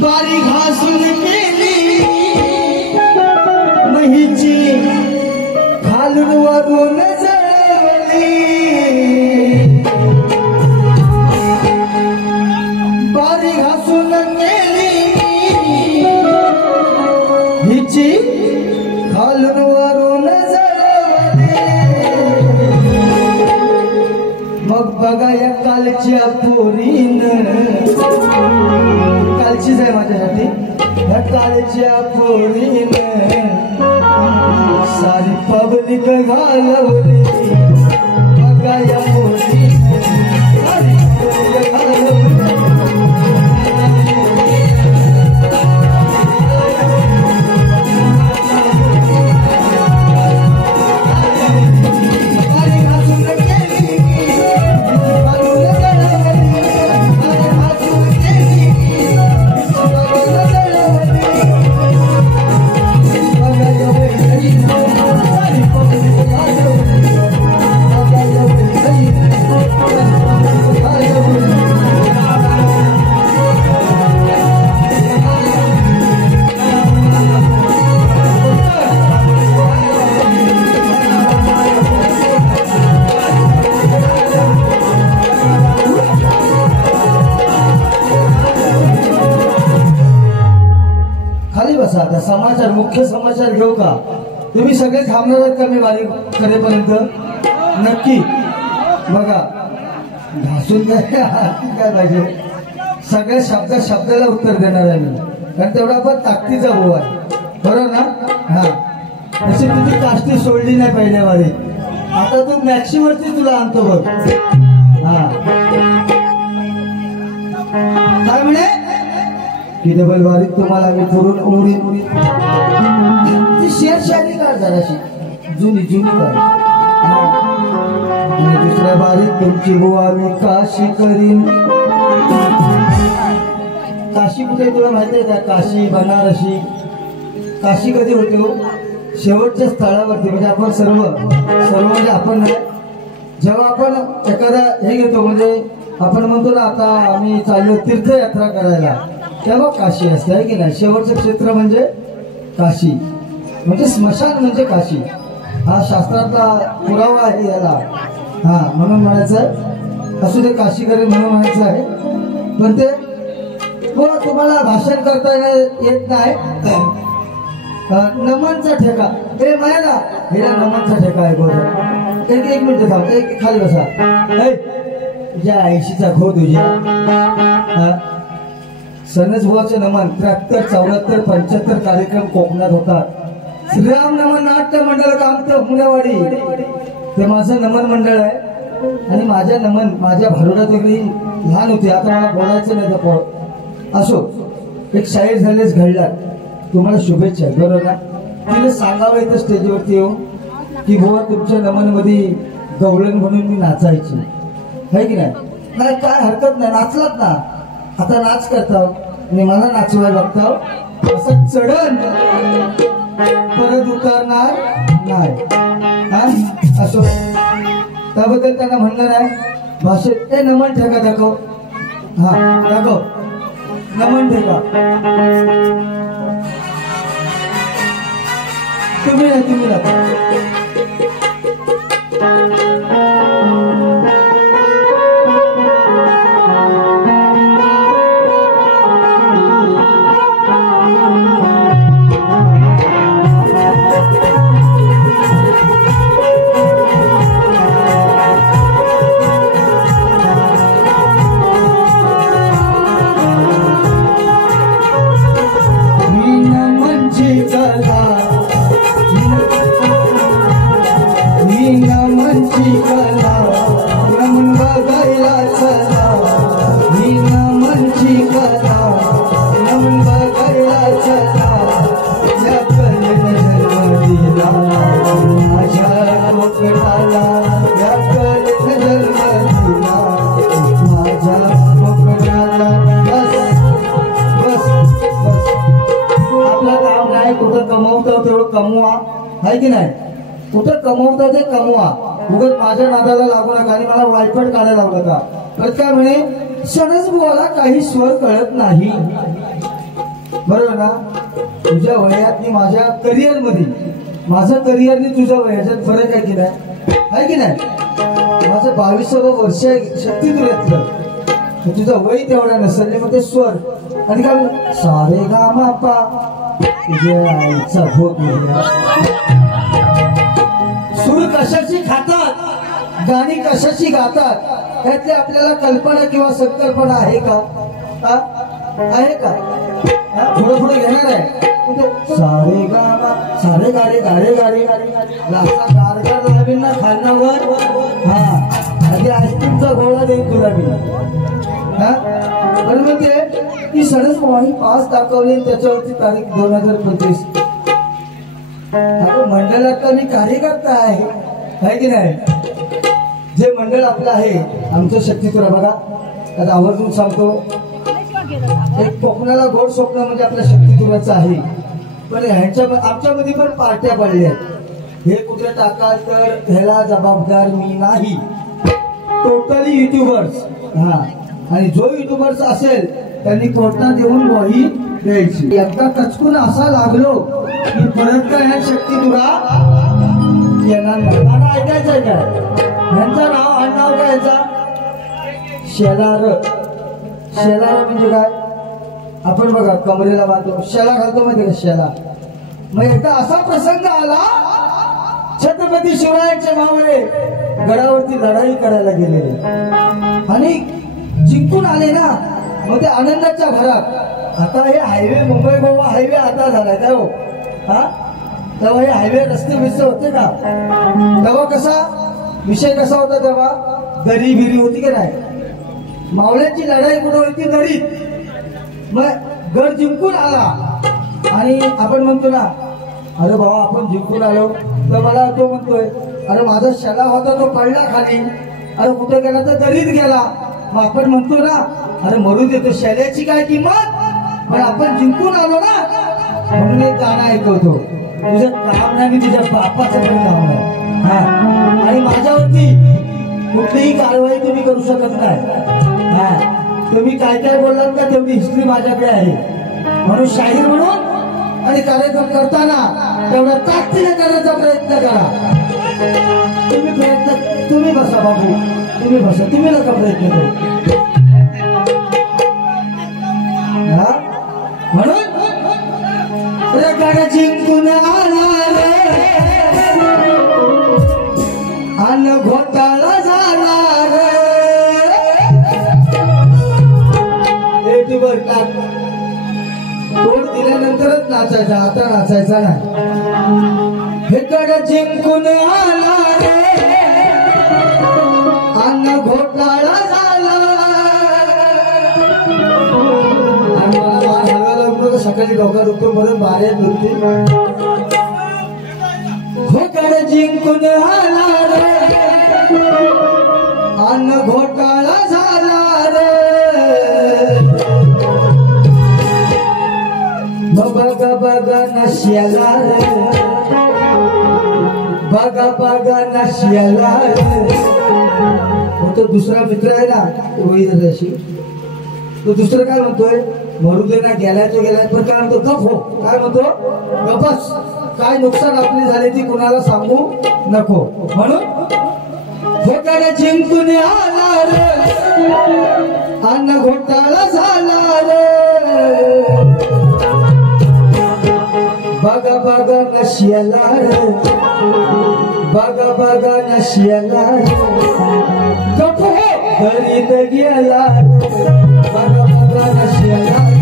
बारी घासून केली महीची खालून वरून जळवली बारी घासून केली हिची खालून वरून जळवली मग बघा या कालच्या पोरीनं कालचीच आहे माझ्यासाठी ह्या कालच्या पोरीनं सारी पब्लिक घालवली बघा या पोरीनं सारी पब्लिक घालवली आता समाचार मुख्य समाचार घेऊ का तुम्ही सगळे थांबणार आहेत का मी वारी करेपर्यंत नक्की बघा घासून काय पाहिजे सगळ्या शब्दाला उत्तर देणार आहे मी कारण तेवढा आपण ताकदीचा भाऊ आहे बरोबर ना हा तशी तुझी काष्टी सोडली नाही पहिल्या वारी आता तू मॅक्सीवरती तुला आणतो बघ हा काय म्हणे की डबल वारीत तुम्हाला मी पुरून उडी ती शेरशाही काढ जराशी जुनी काढ दुसऱ्या वारीत तुमची बुवा मी काशी करीन काशी कुठे तुला माहिती आहे का काशी बनारसी काशी कधी होते हो शेवटच्या स्थळावरती म्हणजे आपण सर्व म्हणजे आपण जेव्हा आपण एखादा हे घेतो म्हणजे आपण म्हणतो ना आता आम्ही चाललो तीर्थयात्रा करायला तेव्हा काशी असते आहे की नाही शेवटचं क्षेत्र म्हणजे काशी म्हणजे स्मशान म्हणजे काशी हा शास्त्रातला पुरावा आहे याला हा म्हणून म्हणायचं असू दे काशी करेल म्हणून म्हणायचं आहे पण ते तुम्हाला भाषण करता येत नाही नमनचा ठेका हे मायला हिला नमनचा ठेका आहे बरोबर एक मिनिट थांब एक खाली बसा तुझ्या आईशीचा घो तुझ्या सनज बुवाचे नमन 73, 74, 75 कार्यक्रम कोकणात होतात श्रीराम नमन नाट्य मंडळ कामते पुणेवाडी ते माझं नमन मंडळ आहे आणि माझ्या भारुडात वेगळी लहान होती आता मला बोलायचं नाही तर असो एक शाहीर झालेच घडला तुम्हाला शुभेच्छा बरोबर ना तिने सांगावं इथं स्टेजवरती येऊ की बुवा तुमच्या नमन मध्ये गवळण म्हणून मी नाचायची आहे की नाही काय हरकत नाही नाचलात ना आता नाच करता आणि मला नाचवायला बघता असं चढण परत उतरणार नाही असो त्याबद्दल त्यांना म्हणलं नाही भाषेत ते नमन ठेका दाखव हा दाखव नमन ठेका तुम्ही दाखव कमवा आहे की नाही कुठं कमवता ते कमवा उगाच माझ्या नादाला लागू नका आणि मला वायपट काढायला लावू नका तर काय म्हणे सणस बुवाला काही स्वर कळत नाही, बरोबर ना? तुझ्या वयात माझ्या करिअर मध्ये, माझं करिअरने तुझ्या वयाच्यात फरक आहे की नाही? आहे की नाही? माझं 22वं वर्ष आहे शक्ती तुऱ्यातलं, तुझं वय तेवढा नसेल मग ते स्वर आणि काय सारे गा मा पा तुझ्या आईचा भोग. सूर कशाची खातात, गाणी कशाची गातात, त्यातली आपल्याला कल्पना किंवा संकल्पना आहे का? आहे का? थोडं थोडं घेणार आहे सारे गा सारे गाडे गाडे गाडे लाचा गारगार लावीन ना खाण्यावर. हा आधी आईस्क्रीमचा गोळा देईन तुला मी. हा पण म्हणते की सणस बुवानी पास दाखवले त्याच्यावरती तारीख 2025. अगं मंडळातला मी कार्यकर्ता आहे की नाही? जे मंडळ आपलं आहे आमचं शक्तीतुरा बघा, आता आवर्जून सांगतो, एक कोकणाला गोड स्वप्न म्हणजे आपल्या शक्तीतुराचं आहे. पण आमच्यामध्ये पण पार्ट्या पडल्या. हे कुठे टाकाल तर ह्याला जबाबदार मी नाही, टोटली युट्यूबर्स. हा आणि जो युट्यूबर्स असेल त्यांनी कोर्टात येऊन वही द्यायची. एकदा कचकून असा लागलो की परत काय ह्या शक्तीतुरा येणार नाही. मला ऐकायचंय काय? ह्यांचं नाव आडनाव काय याचा? शेलार. शेलार म्हणजे काय? आपण बघा कमरेला बांधतो शेला घालतो माहिती का? शेला. मग एकदा असा प्रसंग आला, छत्रपती शिवरायांचे मावळे गडावरती लढाई करायला गेलेले आणि जिंकून आले ना. मग ते आनंदाच्या भरात आता हे हायवे मुंबई गोवा हायवे आता झालाय काय हो? हा तेव्हा हे हायवे रस्ते बिस्ते होते का? तेव्हा कसा विषय कसा होता? तेव्हा दरी बिरी होती की नाही? मावळ्यांची लढाई कुठं होती? दरीत. मग गड जिंकून आला आणि आपण म्हणतो ना अरे बाबा आपण जिंकून आलो, तर मला तो म्हणतोय अरे माझा शेला होता तो पडला खाली, अरे कुठे गेला तर दरीत गेला. मग आपण म्हणतो ना अरे मरू देतो, शेल्याची काय किंमत, पण आपण जिंकून आलो ना. म्हणून एक गाणं ऐकवतो, तुझं काम नाही मी तुझ्या बापाचं पण काम नाही. हा आणि माझ्यावरती कुठलीही कारवाई तुम्ही करू शकत नाही. हा तुम्ही काय काय बोललात का तेवढी हिस्ट्री माझ्याकडे आहे. म्हणून शाहीर म्हणून आणि कार्यक्रम करताना तेवढा ताकदीने करण्याचा प्रयत्न करा. तुम्ही बसा बाबू, तुम्ही बसा, तुम्ही नका प्रयत्न करू. म्हणून जिंकून आला रे अन्न घोटाळा झाला रे. तोड दिल्यानंतरच नाचायचा, आता नाचायचा नाही. हे गड जिंकून आला रे अन्न घोटाळा झाला. आणि मला बाहेर हलवायला सकाळी डोका दुखतो, म्हणून बाहेर दुखते. हे गड जिंकून आला रे अन्न घोटाळा झाला रे. बघा बघा नशियाला रे, बघा बघा नशियाला रे. तो दुसरा मित्र आहे ना रोहित, तो दुसरं काय म्हणतोय? मरू दे ना, गेलायचं गेलाय. पण काय म्हणतो? गप हो. काय म्हणतो? गपच. काय नुकसान आपली झाली ती कुणाला सांगू नको. म्हणून घोटाळा जिंकून आला रे अन्न घोटाळा झाला रे. बघा बघा नशियाला रे, बघा बघा नशियाला रे. गप हो दरीत गेला, बघा बघा नशियाला रे.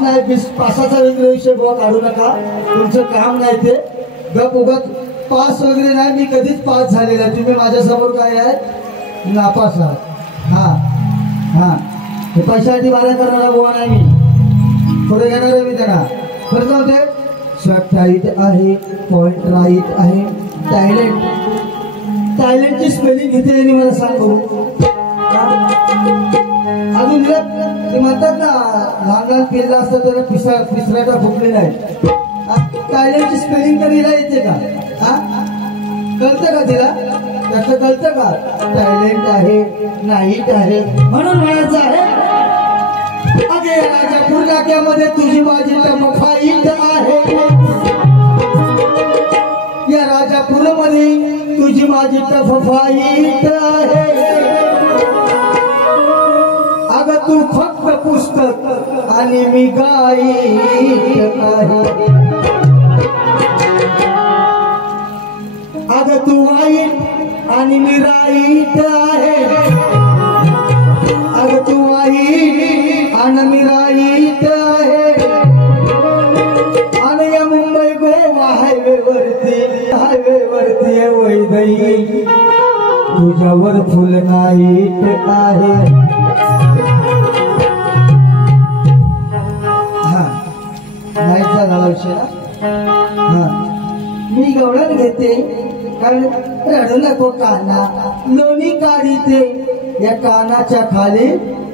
नाही पासाचा वगैरे विषय बुवा काढू नका, तुमचं काम नाही ते. गप उगत पास वगैरे नाही, मी कधीच पास झालेला आहे. तुम्ही माझ्यासमोर काय आहे, नापास आहात. हा हा, पैशासाठी बाधा करणारा बुवा नाही मी, पुढे घेणार आहे मी त्यांना. बरं जाऊ दे. स्वॅग टाईट आहे, पॉइंट राईट आहे. टायलेंटची स्पेलिंग किती आहे मला सांगू. अजून ते म्हणतात ना लहान लहान पिल्ला असतात त्याला पिसराटा फुटले नाही. टायलेंटची स्पेलिंग तर हिला येते का? कळतं का तिला? त्याचं कळतं का? टायलेंट आहे, नाईट आहे, म्हणून म्हणायचं आहे अगे राजापूर नाक्यामध्ये तुझी माझी फाईट आहे. या राजापूरमध्ये तुझी माझी फाईट आहे. अगं तू फक्त पुस्तक आणि मी गाईट आहे. अगं तू वाईट आणि मी राईट आहे. अगं तू वाईट आणि मी राईट आहे. आणि या मुंबई गोवा हायवेवरती वैदई तुझ्यावर फुल नाईट आहे. हा नाईटचा झाला विषय. हा मी गवळण घेते कारण रडू नको काना लोणी काढीते. या कानाच्या खाली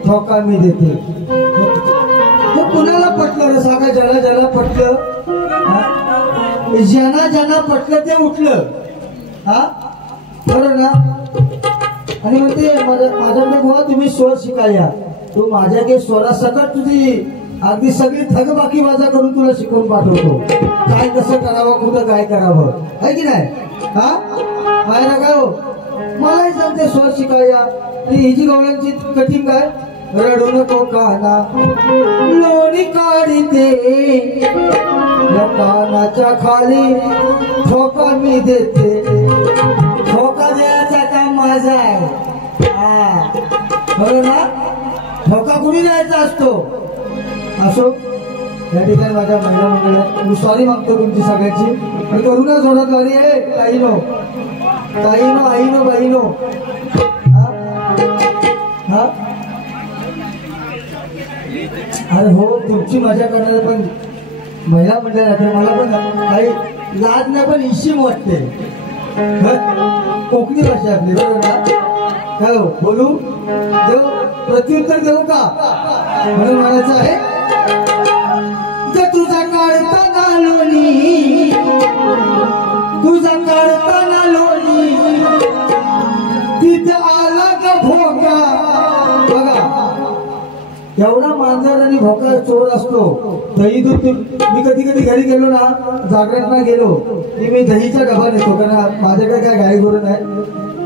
ठोका मी देते. कुणाला पटलं रे सांगा, ज्याला ज्याला पटलं, ज्यांना ज्यांना पटलं ते उठलं. हा बरोबर ना. आणि म्हणते माझ्याकडे बुवा तुम्ही स्वर शिकाया. तू माझ्याकडे स्वरासकट तुझी अगदी सगळी थकबाकी माझा करून तुला शिकवून पाठवतो. काय कसं करावं, कुठं काय करावं, आहे की नाही. हा मायरा काय हो, मलाही सांगते स्वर शिकाया. हिची गवळ्यांची कठीण काय, रडू नको काना लोणी काढीते. या कानाच्या खाली ठोका मी देते. ठोका द्यायचा काम माझा आहे. हा बरोबर ना. ठोका कुणी द्यायचा असतो. असो या ठिकाणी माझ्या महिला मंडळात मी सॉरी मागतो तुमची सगळ्याची. पण करू ना सोडत वारी आहे. ताईनो ताईनो आईनो बाईनो. हा अरे हो तुमची मजा करणारे पण महिला मंडळात मला पण काही लाज नाही पण इशीम वाटते. कोकणी भाषा आपली बरोबर ना. काय हो बोलू देऊ, प्रत्युत्तर देऊ का? म्हणून म्हणायचं आहे तुझा काढताना लोणी, तुझा काढताना लोणी तिथे आला ग भोका. बघा एवढा मांजर आणि भोका चोर असतो. दही दूध मी कधी कधी घरी गेलो ना, जागरणला गेलो की मी दहीचा डबा नेतो कारण माझ्याकडे काय गाई गोरं नाही.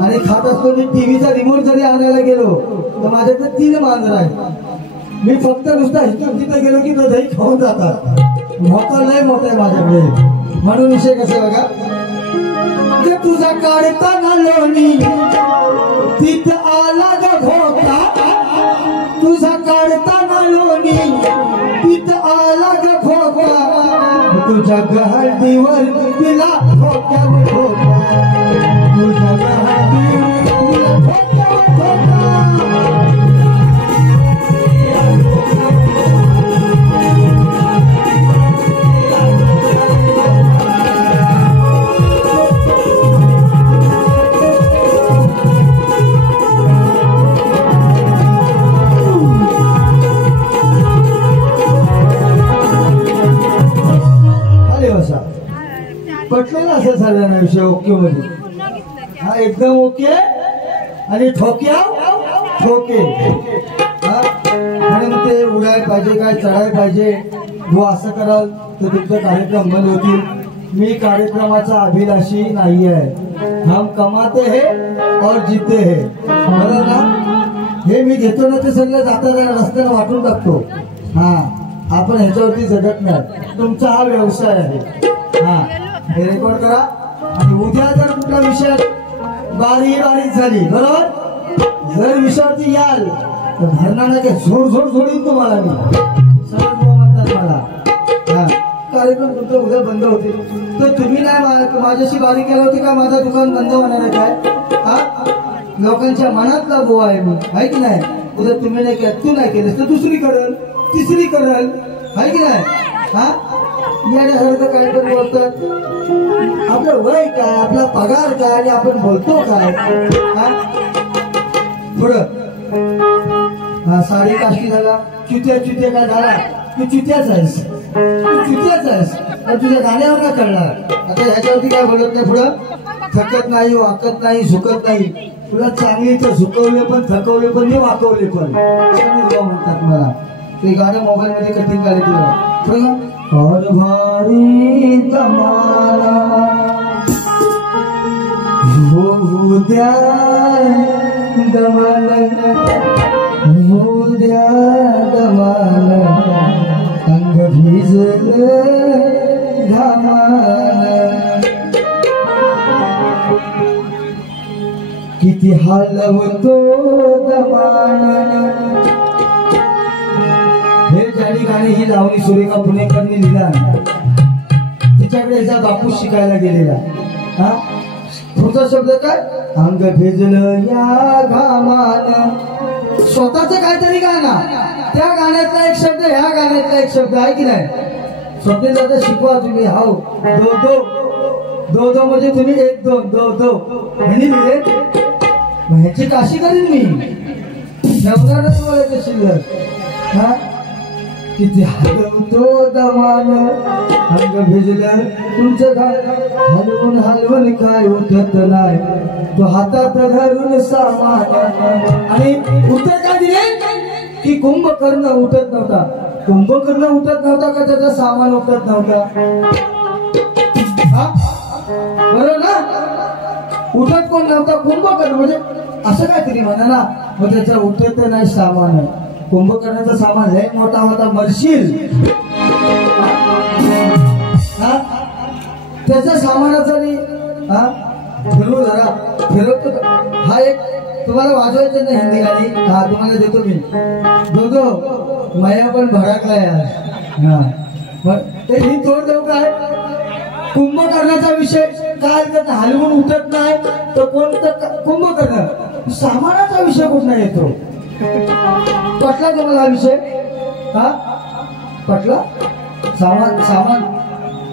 आणि खात असतो मी टीव्हीचा रिमोट जरी आणायला गेलो तर माझ्याकडे 3 मांजर आहे. मी फक्त नुसता हिथून तिथे गेलो की दही खाऊन जातात. भोका लय मोठा आहे माझ्याकडे. म्हणून विषय कसा बघा, तुझा काढताना लोणी तिथे आला ग भोका. तुझा काढताना लोणी तिथे आला ग भोका. तुझ्या गहडीवर तिला भोक्यावर भोका. तुझ्या गहडीवर तिला भोक्यावर भोका. पटलेला असेल सगळ्यांना विषय ओके मध्ये. हा एकदम ओके आणि ठोक्या ठोके. म्हणून ते उडाय पाहिजे काय चढाय पाहिजे. वो असं कराल तर तुमचे कार्यक्रम बंद होतील. मी कार्यक्रमाचा अभिलाषी नाही आहे. हम कमाते है और जीते है. बरोबर ना. हे मी घेतो ना ते सगळं जाता रस्त्याला वाटून टाकतो. हा आपण ह्याच्यावरती जगत नाही. तुमचा हा व्यवसाय आहे. हा हे रेकॉर्ड करा. आणि उद्या जर कुठल्या विषयात बारीक झाली बरोबर, जर विषयावरती याल तर भरणार नाही. झोड झोड झोडीन तुम्हाला मी. सरळ म्हणतात मला. हा कार्यक्रम तुमचं उद्या बंद होतील तर तुम्ही नाही माझ्याशी बारी केला होती का माझं दुकान बंद होणार आहे काय? हा लोकांच्या मनातला गोवा आहे मी, आहे की नाही? उद्या तुम्ही नाही केलं, तू नाही केलंस तर दुसरी करल, तिसरी करल, आहे की नाही? हा येण्यासारखं काय पण बोलतात. आपलं वय काय, आपला पगार काय आणि आपण बोलतो काय? हा पुढं साडी काष्टी झाला, चुत्या काय झाला, तू चुत्याच आहेस, तू चुत्याच आहेस. तर तुझ्या गाण्यावर काय करणार? आता ह्याच्यावरती काय बोलत नाही. पुढं थकत नाही, वाकत नाही, झुकत नाही. तुला चांगलीच झुकवले पण, थकवले पण, मी वाकवले पण म्हणतात मला. ते गाणं मोबाईल मध्ये कटिंग केलं तुला. और भारी तमाला हो द्या गमन, हो द्या गमन, अंग भिजल घामान. किती हलवतो दमान. हे ज्याने गाणी ही लावणी सुरेखा पुणेकरनी लिहिला, तिच्याकडे जा बापूस शिकायला गेलेला. हा पुढचा शब्द काय? अंग भिजलं या घामान. स्वतःच काहीतरी गाणं, त्या गाण्यातला एक शब्द, ह्या गाण्यातला एक शब्द, आहे की नाही? स्वप्नील दादा शिकवा तुम्ही. हाव दो दो दो दो म्हणजे तुम्ही एक दोन, दो दो ह्यांनी लिहिले. ह्याची काशी करीन मी, नवराच बोलायचं शिल्लक. हा किती हलवतो दमान, अंग भिजलं तुमचं हलवून हलवून काय उठत नाही, तो हातात धरून सामान. आणि उत्तर काय दिले की कुंभकर्ण उठत नव्हता. कुंभकर्ण उठत नव्हता का त्याचा सामान उठत नव्हता? बरोबर ना? उठत कोण नव्हता? कुंभकर्ण. म्हणजे असं काहीतरी म्हणा ना, मग त्याचा उठत नाही सामान. कुंभकर्णाचा सामान लय मोठा होता, मरशील. त्याच्या सामानाचा फिरवू जरा फिरवतो. हा एक तुम्हाला वाजवायचं नाही हिंदी गाणी. हा तुम्हाला देतो मी. दो माया पण भडकला यार. हा ते ही तोड देऊ काय? कुंभकर्णाचा विषय काय करत हलवून उठत नाही तर कोणतं कुंभकर्ण? सामानाचा विषय कुठला येतो? पटला तुम्हाला हा विषय? हा पटला? सामान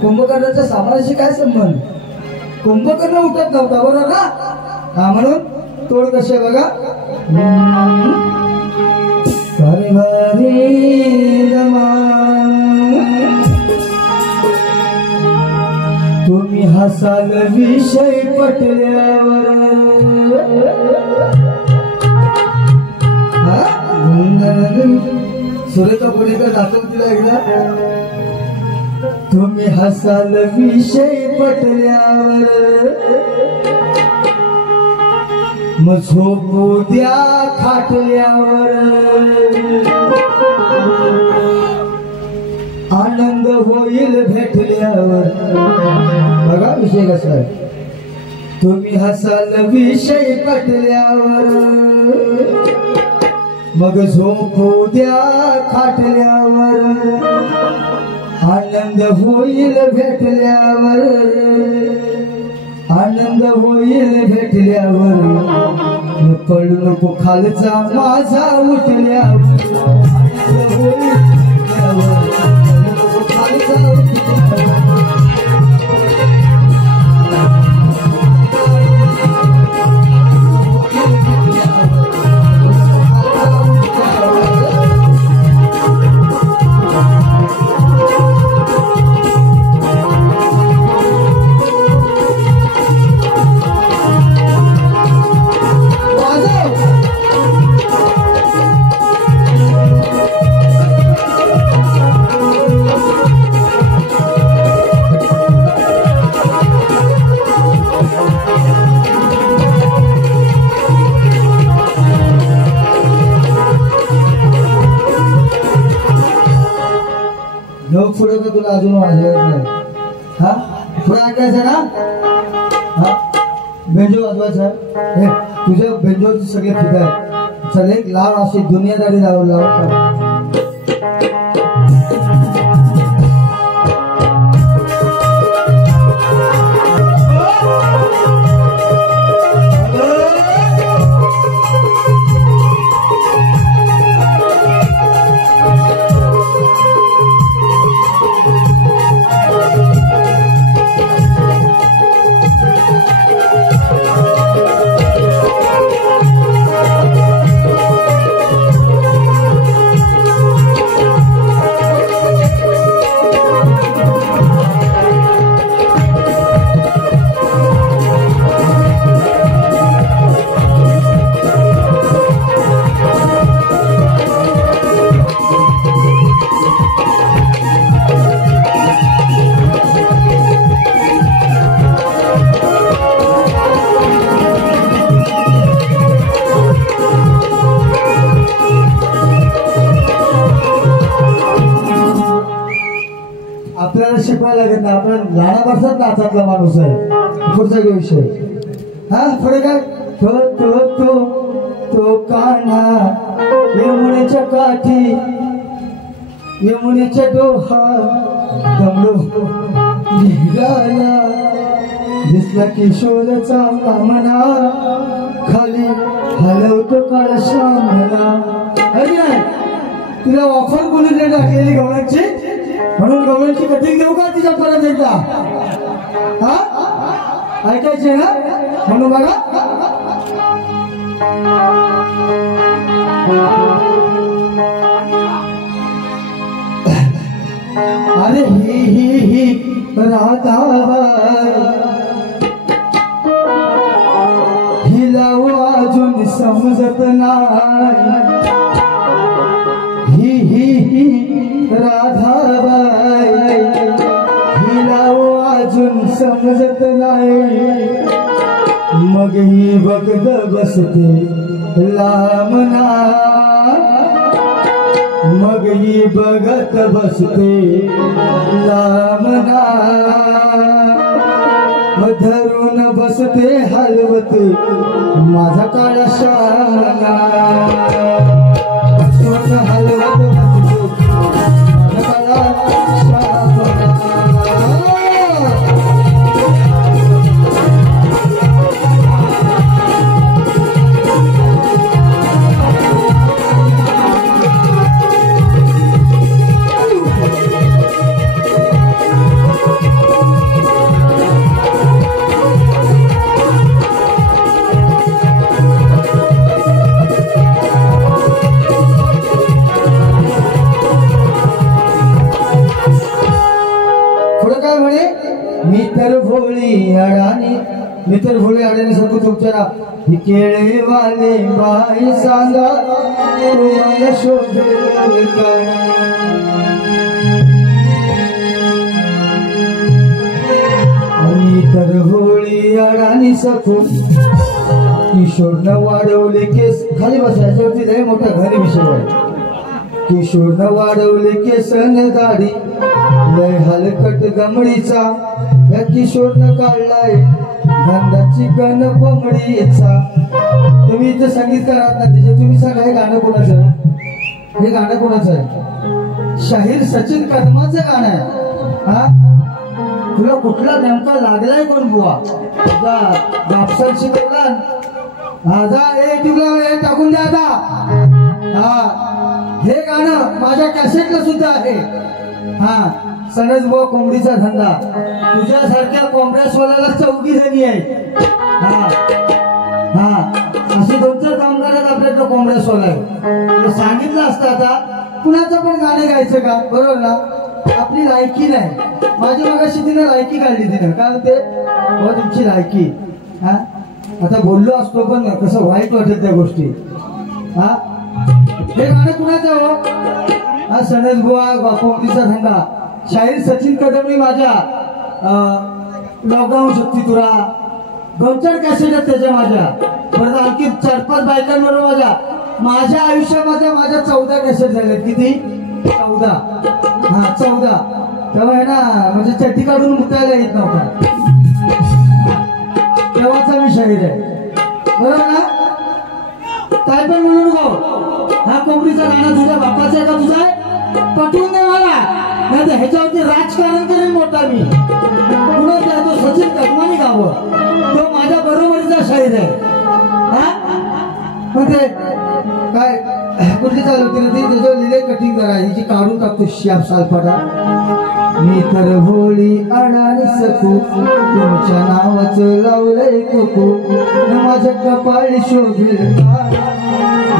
कुंभकर्णाच्या सामानाशी काय संबंध? कुंभकर्ण उठत नव्हता, बरोबर ना? हा म्हणून तोड कसे बघा. तुम्ही हसाल विषय पटल्यावर, सुरेखा पुणेकर दाखव तिला एकदा. तुम्ही हसाल विषय पटल्यावर, मग झोपू द्या खाटल्यावर, आनंद होईल भेटल्यावर. बघा विषय कसा आहे. तुम्ही हसाल विषय पटल्यावर, मग झोपू द्या खाटल्यावर, आनंद होईल भेटल्यावर, आनंद होईल भेटल्यावर, पडू नको खालचा माझा उठल्यावर, आनंद होईल भेटल्यावर, खालचा उठल्यावर. पुढे का तुला अजून वाजवायचं नाही? हा पुढे ऐकायचं ना? हा बेंजो वाजवायचा. हे तुझ्या बेंजोची सगळे फिट आहे. चल एक लाव अशी दुनियादारी लाव. नाचायला लागत ना, आपण लहाना वर्षात नाचातला माणूस आहे. पुढचा विषय हा पुढे काय तो तो तो तो कान्हा यमुनेच्या काठी यमुनेच्या डोहा दमलो निघाला दिसला किशोरचा कामना खाली हलवतो काळशा म्हणा. नाही तिला ऑफर कोणी नाही टाकलेली गवळ्यांची, म्हणून गवळ्यांची कटिंग देऊ का तिच्या परत एकदा? हा ऐकायचे ना, म्हणून बघा अरे ही राधा हिला अजून समजत नाही. ही राधाबाई हिला अजून समजत नाही. मग ही बघत बसते लांबना, मग ही बघत बसते लांबना. धरून बसते हलवते माझा काळा शाना. हलवत बसते माझा काळा शाना. मी तर भोळी अडाणी सकू तुमच्या ही केळे वाले बाई सांगा तुम्हाला शोधेल काय. मी तर भोळी अडाणी सकू किशोरनं वाढवले केस. खाली बसायच्यावरती लय मोठा घरी विषय आहे. किशोरनं वाढवले केस न दाढी लय हलकट गमडीचा. या किशोरनं काढलाय धंदाची गण कोंबडीचा. तुम्ही इथं संगीतकार आहात ना, तिथे तुम्ही सांगा हे गाणं कोणाचं? हे गाणं कोणाचं आहे? शाहीर सचिन कदमाचं गाणं आहे. हा तुला कुठला नेमका लागलाय कोण बुवा? तुझा बापसा शिकवला आजा हे तुला हे टाकून द्या आता. हा हे गाणं माझ्या कॅसेटला सुद्धा आहे. हा सनज बुवा कोंबडीचा धंदा. तुझ्यासारख्या कोंबड्या सोलायला 4 जणी आहे. हा हा असे 2-4 कामगार आहेत आपल्याकडे कोंबड्या सोलाय. सांगितलं असतं आता कुणाचं पण गाणं गायचं का? बरोबर ना, आपली लायकी नाही. माझ्या मगाशी तिने लायकी काढली तिने काय म्हणते तुमची लायकी. हा आता बोललो असतो पण कसं वाईट वाटत त्या गोष्टी. हा हे गाणं कुणाचं हो? हा सनज बुवा कोंबडीचा धंदा. शाहीर सचिन कदमनी माझ्या लॉकडाऊन शक्ती तुरा 2-4 कॅसेट आहेत त्याच्या माझ्या. परत आणखी 4-5 बायकांबरोबर माझ्या आयुष्यामध्ये माझ्या 14 कॅसेट झाल्यात. किती? 14. हा 14. तेव्हा आहे ना म्हणजे चट्टी काढून मुतायला येत नव्हता. तेव्हाचा मी शाहीर आहे. बरोबर ना? काय पण म्हणून गो हा कोंबडीचा गाणं तुझ्या बापाचा आहे का तुझा आहे? पटवून दे मला, नाही तर ह्याच्यावरती राजकारण करेन मोठा मी. पुढे तो सचिन कदमानी गावं तो माझ्या बरोबरीचा शाहीर आहे. हा म्हणजे काय कुठली चालू होती ना ती त्याच्यावर लिहिले कटिंग करा हिची काढून टाकतो श्याम सालपाडा. मी तर होळी अडाणी सकू तुमच्या नावाचं लावलंय कोकू माझ्या कपाळी शोभेल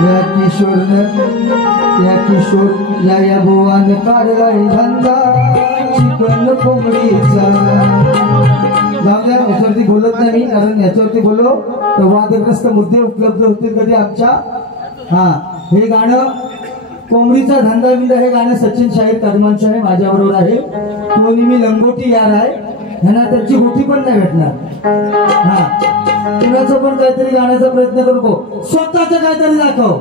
या किशोर या बुवान काढलाय धंदा चिकन कोंबडीचा. जाऊया याच्यावरती बोलत नाही कारण याच्यावरती बोललो तर वादग्रस्त मुद्दे उपलब्ध होतील कधी आमच्या. हा हे गाणं कोंबडीचा धंदा बिंदा हे गाणं सचिन शाहीर कदमांचं आहे. माझ्याबरोबर आहे तो मी लंगोटी यार आहे. ह्यांना त्याची गोटी पण नाही भेटणार. हा कुणाचं पण काहीतरी गाण्याचा प्रयत्न करू स्वतःच काहीतरी दाखव.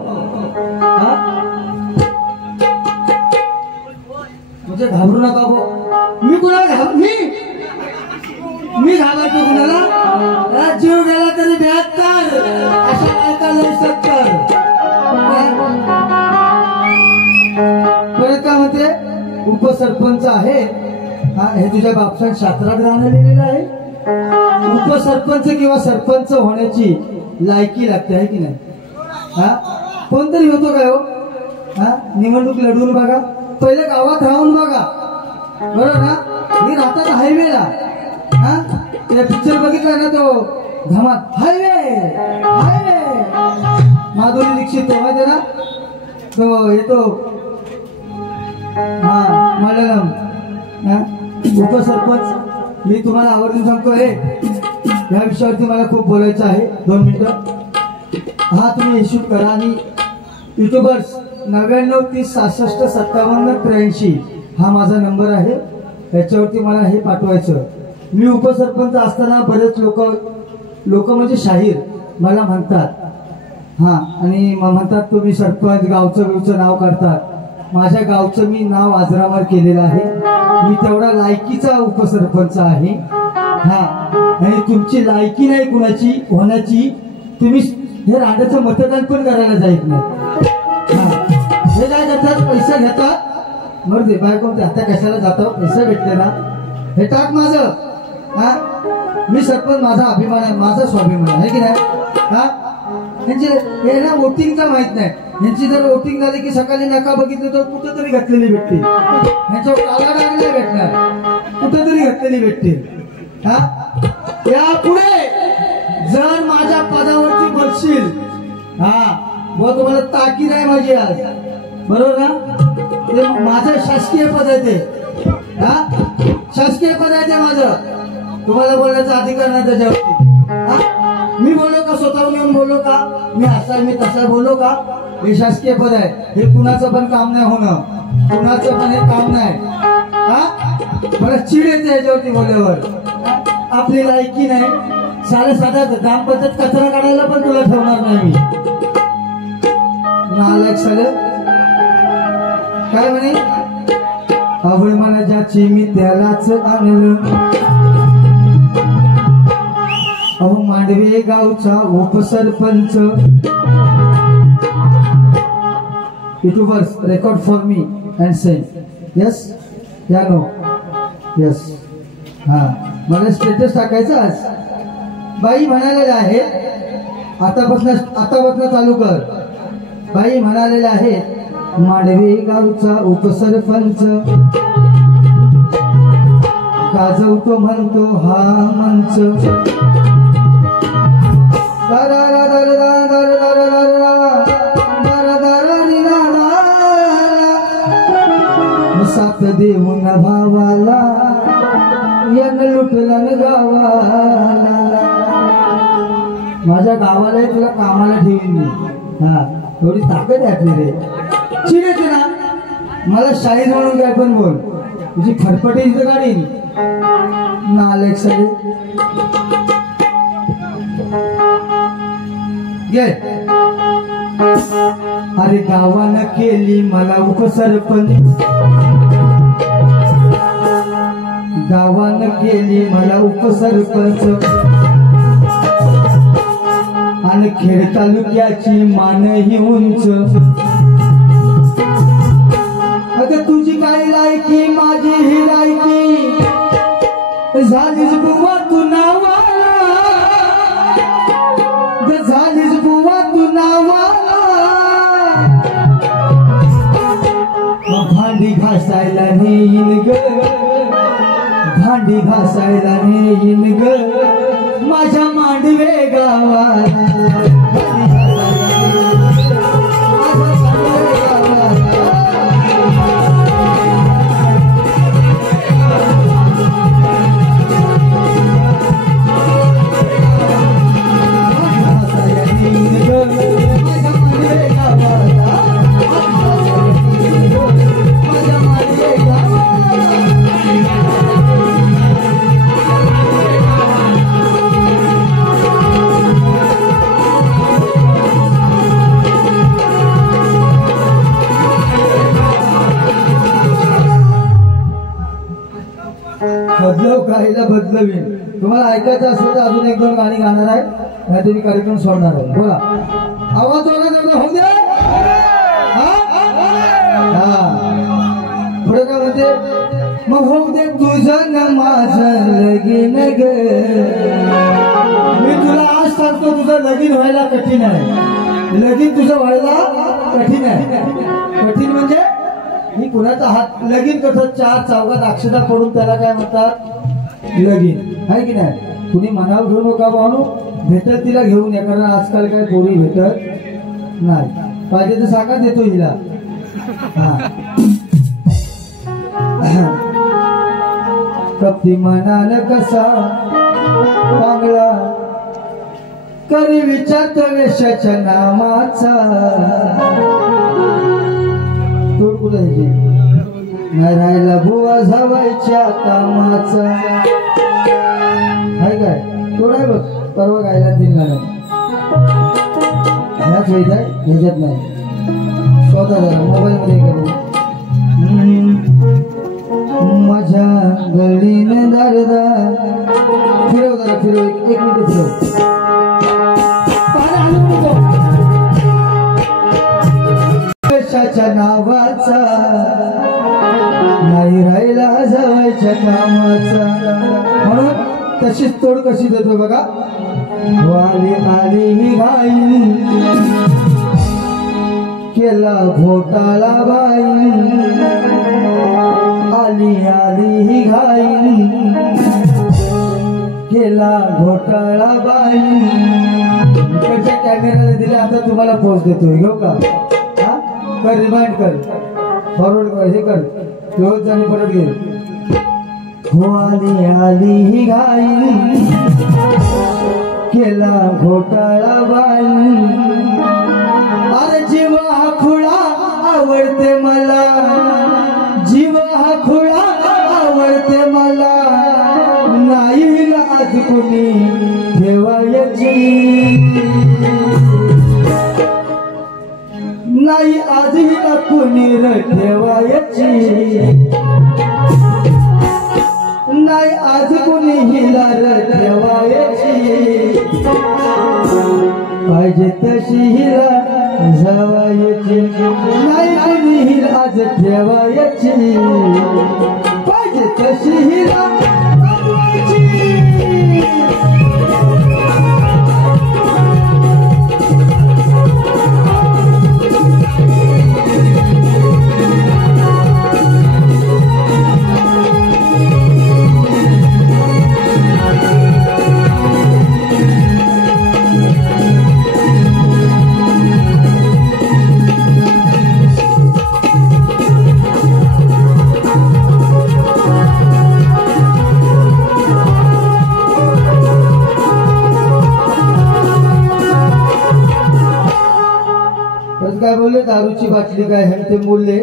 म्हणजे घाबरू नका मी कुणाला मी घाबरतो कुणाला? जीव गेला तरी 72 अशा बायकाला 70. परत काय म्हणते? उपसरपंच आहे. हे तुझ्या बापसान शास्त्रात राहणं लिहिलेलं आहे. उपसरपंच किंवा सरपंच होण्याची लायकी लागते आहे की नाही? कोणतरी होतो काय हो? निवडणूक लढवून बघा, पहिले गावात राहून बघा, बरोबर ना? मी राहतात हायवेला. पिक्चर बघितला ना तो धमाल, हायवे हायवे, माधुरी दीक्षित तो माहिती ना, तो येतो मल्याळम. उपसरपंच मी तुम्हाला आवर्जून सांगतोय, या विषयावरती मला खूप बोलायचं आहे. 2 मिनिटं. तुम्ही शूट करा आणि युट्यूबर्स 99 30 66 57 83 हा माझा नंबर आहे. त्याच्यावरती मला हे पाठवायचं. मी उपसरपंच असताना बरेच लोक म्हणजे शाहीर मला म्हणतात आणि म्हणतात तुम्ही सरपंच गावचं नाव काढतात. माझ्या गावचं मी नाव आजरामर केलेलं आहे. मी तेवढा लायकीचा उपसरपंच आहे. आणि तुमची लायकी नाही कुणाची होण्याची. तुम्ही हे रांड्याचं मतदान पण करायला जायत नाही. हे काय करतात? पैसा घेतात. मग दे बाय कोणते आता कशाला जातो? पैसा भेटले ना, हे टाक माझं. मी सरपंच, माझा अभिमान आहे, माझा स्वाभिमान आहे की नाही? यांचे हे ना वोटिंगचा माहित नाही. यांची जर वोटिंग झाली की सकाळी नका बघितलं तर कुठंतरी घातलेली भेटते. यांच्यावर काला डाग नाही भेटणार, कुठंतरी घातलेली भेटते. या पुढे जर माझ्या पदावरती बसशील, तुम्हाला ताकीद आहे माझी आज, बरोबर ना? ते माझं शासकीय पद आहे, ते शासकीय पद आहे ते माझं. तुम्हाला बोलण्याचा अधिकार नाही त्याच्यावरती. मी बोललो का? स्वतःहून येऊन बोललो का? मी असा मी तसा बोललो का? हे शासकीय पद आहे. हे कुणाचं पण काम नाही होणं, कुणाचं पण हे काम नाही. मला चिड येते याच्यावरती बोलल्यावर. आपली लायकी नाही. साधा ग्रामपंचायत कचरा काढायला पण तुला ठेवणार नाही मी. नालायक साले काय म्हणे? अवळमाना ज्याची मी त्यालाच आणलं. अहो मांडवे गावचा उपसरपंच. YouTubers record for me and send. Yes या नो? यस. मला स्टेटस टाकायचं आज. बाई म्हणालेल्या आहे, आतापासून चालू कर. बाई म्हणालेल्या आहे, मांडवे गावचा उपसरपंच गाजवतो म्हणतो हा मंच. साथ देऊन भावाला यान लुटला गावाला. माझ्या गावाला तुला कामाला ठेवीन मी. थोडी ताकद आहे आपली रे. चिड येते ना मला. शाहीर म्हणून काय पण बोल, तुझी फटफटी इथं काढीन. नालायक सगळे. अरे गावानं केली मला उपसरपंच. गावानं केली मला उपसरपंच. आणि खेड तालुक्याची मान ही उंच. अगं तुझी काय लायकी माझी ही लायकी. झालीच बुवा तू नावाला, झालीच बुवा तू नावाला. भांडी घासायला नेईन ग, भांडी घासायला नेईन ग माझ्या मांडवे गावाला. गाईला बदलवीन. तुम्हाला ऐकायचं असेल तर अजून एक दोन गाणी गाणार आहे, नाही तुम्ही कार्यक्रम सोडणार आहे. बोला आवाज होऊ द्या. पुढे काय म्हणते, मग होऊ दे तुझं न माझं लगीन ग. मी तुला आज सांगतो तुझं लगीन व्हायला कठीण आहे. लगीन तुझं व्हायला कठीण आहे. कठीण म्हणजे मी कुणाचा हात लगीन कसं चार चौघात अक्षता पडून त्याला काय म्हणतात लगीन आहे की नाही. कुणी मनावर घेऊ नका भाऊ, भेटत तिला घेऊन या, कारण आजकाल काय पोरी भेटत नाही. पाहिजे तर साका देतो हिला. कपटी मनान कसा पांगळा करी विचारत वेशाच्या नामाचा. तोड कुठे नाही राहिला बुवा जावायच्या कामाचा. हाय काय तोड आहे बघ, परवा गायला तीन गाणं ह्याच वेळी आहे, ह्याच्यात नाही. स्वतः झाला मोबाईल मध्ये करू. माझ्या गळीने दारदा फिरव जरा, फिरव एक मिनिट फिरव. पैशाच्या नावाचा नाही राहिला जावायच्या कामाचा. म्हणून तशीच तोड कशी देतो बघा. वाली आली ही घाई केला घोटाळा बाई. आली आली ही घाई केला घोटाळा बाई. इकडच्या कॅमेऱ्याला दिले, आता तुम्हाला पोस्ट देतोय घेऊ का. कर रिमाइंड कर, फॉरवर्ड कर, हे कर रोज जाणी परत घे. हो आली आली ही घाई केला घोटाळा बाई. अरे जीव हा खुळा आवडते मला, जीव हा खुळा आवडते मला. नाही आज कुणी ठेवायची, नाही आज हिला कुणी ठेवायची. नाही आज कुणी हिला ठेवायची. पाहिजे तशी हिला जावायची, नाही कुणी हिला आज ठेवायची. पाहिजे तशी हिला काय बोलले. दारूची बाटली काय आहे ते बोलले,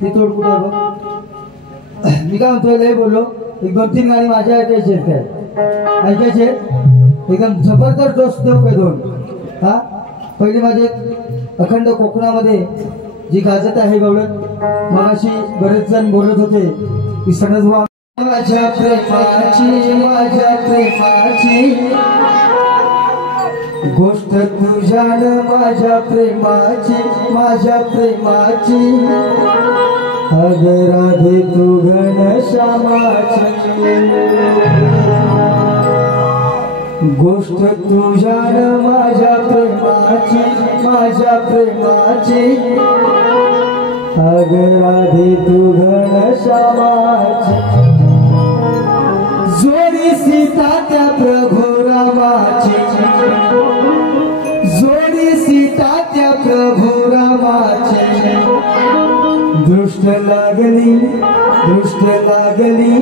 ती तोड कुठे बघ. मी काय म्हणतोय लय बोललो. एक दोन तीन गाणी माझ्या ऐकायचे काय ऐकायचे, एकदम जबरदस्त डोस देऊ काय दोन. हा पहिली माझे अखंड कोकणामध्ये जी गाजत आहे गवळत. मगाशी बरेच जण बोलत होते की सणज माझ्या प्रेमाची, माझ्या प्रेमाची गोष्ट तुझ्यान माझ्या प्रेमाची, माझ्या प्रेमाची. अग राधे तू घनश्यामाची गोष्ट तुझ्यान माझ्या प्रेमाची, माझ्या प्रेमाची. अग राधे तू घनश्यामाची. जोडी सीता त्या प्रभू रामाची, जोडी सीता त्या प्रभू रामाची. दृष्ट लागली, दृष्ट लागली,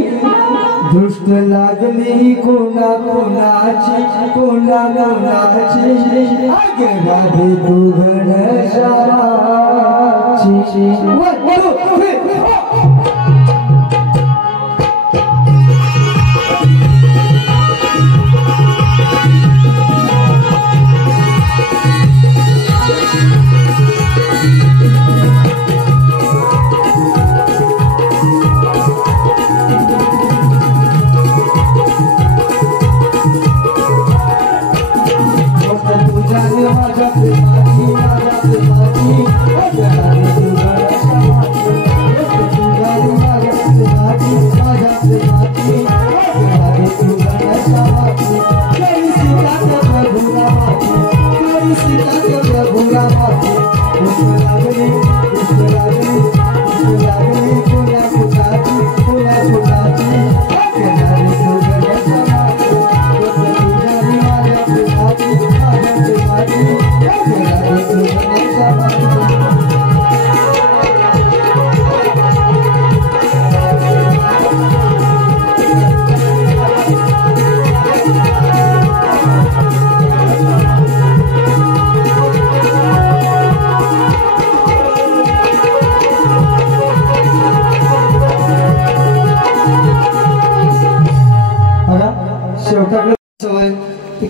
दृष्ट लागली कोणा कोणाची, कोणा कोणाची. अग राधे तू घनश्यामाची.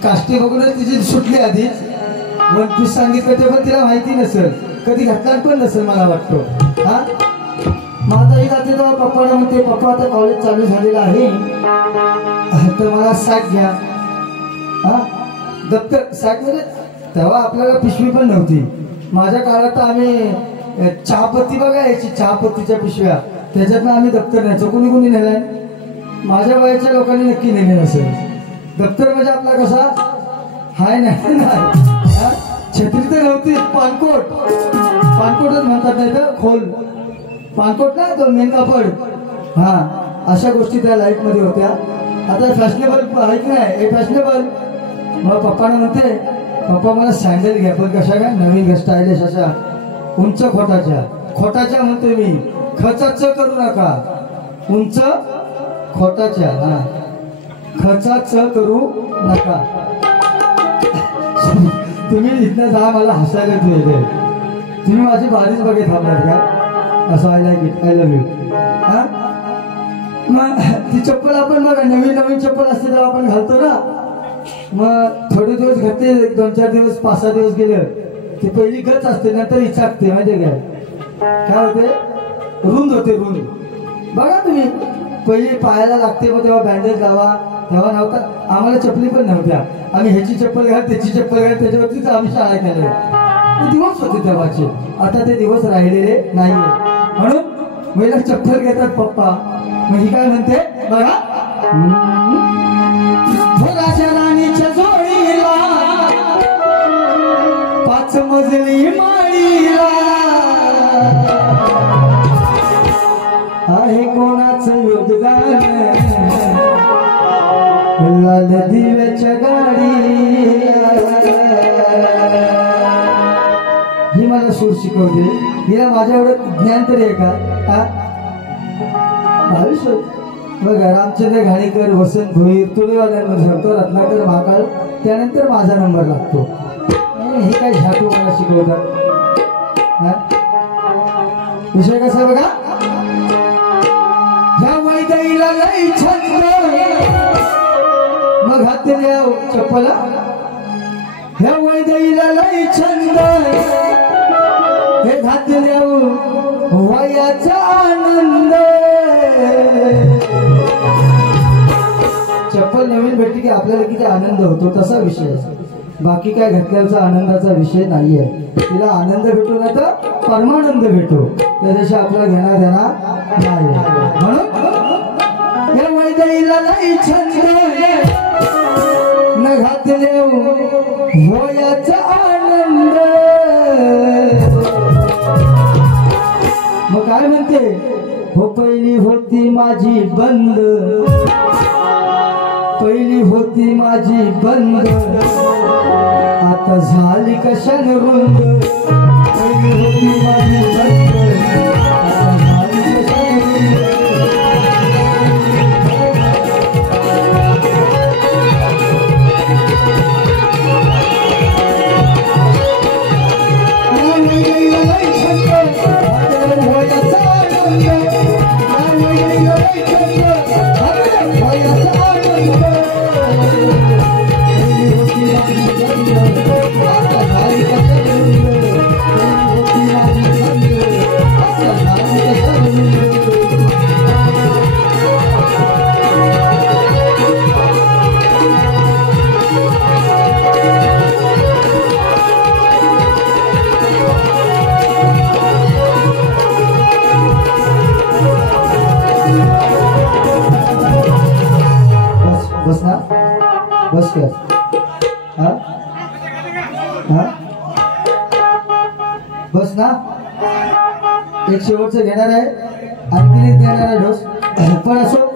काष्टी बघूनच तिची सुटली आधी वन पीस सांगितलं ते पण तिला माहिती नसेल, कधी घटना पण नसेल मला वाटतो. हा माझाही जाते तेव्हा पप्पाला म्हणते पप्पा आता कॉलेज चालू झालेलं आहे तर मला सॅक घ्या. हा दप्तर सॅक मध्ये तेव्हा आपल्याला पिशवी पण नव्हती. माझ्या काळात तर आम्ही चहापत्ती बघा यायची चहापत्तीच्या पिशव्या त्याच्यातनं आम्ही दप्तर न्यायचो. कुणी कुणी नेलाय? माझ्या वयाच्या लोकांनी नक्की नेले नसेल. दप्तर म्हणजे आपला कसा हाय नाही छत्री तर नव्हती, पानकोटच म्हणतात नाही तर खोल पानकोट ना तो मेन कापड. हा अशा गोष्टी त्या लाईफ मध्ये होत्या. आता फॅशनेबल आहे की नाही हे फॅशनेबल. मग पप्पाने म्हणते पप्पा मला सँडल घ्या पण कशा काय नवीन स्टायलिश अशा उंच खोटाच्या म्हणते मी खचाच करू नका उंच खोटाच्या. हा खचाच करू नका. तुम्ही इथनं जा मला हसायला येते. तुम्ही माझी बारीच बघे थांबणार का असं I like it I love you. हा मग ती चप्पल आपण बघा नवीन चप्पल असते तेव्हा आपण घालतो ना. मग थोडे दिवस घातले 2-4 दिवस 5-6 दिवस गेले ती पहिली गच असते नंतर इचाकते माहिती काय होते रुंद होते रुंद. बघा तुम्ही पहिली पायाला लागते मग तेव्हा बँडेज लावा तेव्हा नव्हता. आम्हाला चपली पण नव्हत्या. आम्ही ह्याची चप्पल घाल त्याची चप्पल घाल त्याच्यावरतीच आम्ही शाळा केल्या. ते दिवस होते तेव्हाचे. आता ते दिवस राहिलेले नाहीये म्हणून महिला चप्पल घेतात पप्पा. मग ही काय म्हणते बघा राजा राणीच्या जोडीला 5 मजली माळीला आहे कोणाचं योगदान लाल दिव्याच्या गाडी. ही मला सूर शिकवते. हिला माझ्या एवढं ज्ञान तरी आहे का? 22 बघा रामचंद्र घाणेकर वसंत भोईर तुळेवाल्यांवर झडतो रत्नाकर महाकाळ त्यानंतर माझा नंबर लागतो. हे काय झाटू मला शिकवतात. विषय कसा बघा ह्या वैद्यला लई छंद मग हात द्याव चप्पला. ह्या वैद्यला लई छंद हे घात द्याव वयाचा आनंद. चप्पल नवीन भेटली की आपल्याला किती आनंद होतो तसा विषय. बाकी काय घातल्याचा आनंदाचा विषय नाहीये. तिला आनंद भेटू ना तर परमानंद भेटो त्याच्याशी आपला घेणा देणा नाही. म्हणून या वैद्यला लई छंद न घातले वयाचा आनंद. मग काय म्हणते हो पहिली होती माझी बंद पहिली होती माझी बंद आता झाली कशाने रुंद. पहिली होती माझी बंद आता झाली कशाने रुंद. बस कर. हा हा बस ना एक शेवटचं घेणार आहे आणखी एक देणार आहे डोस पण असो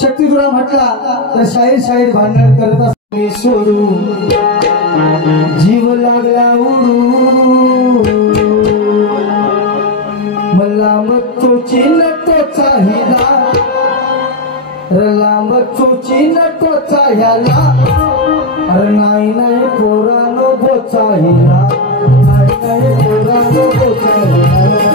शक्ती तुला म्हटला तर शाहीर भांडण करत असतो सोडू जीव लागला उडू लांब चोची नटोचा हिला लांब चोची नटोचा ह्याला अरे नाही नाही पोरानो बोचा हिला नाही नाही पोरानो बोचा हिला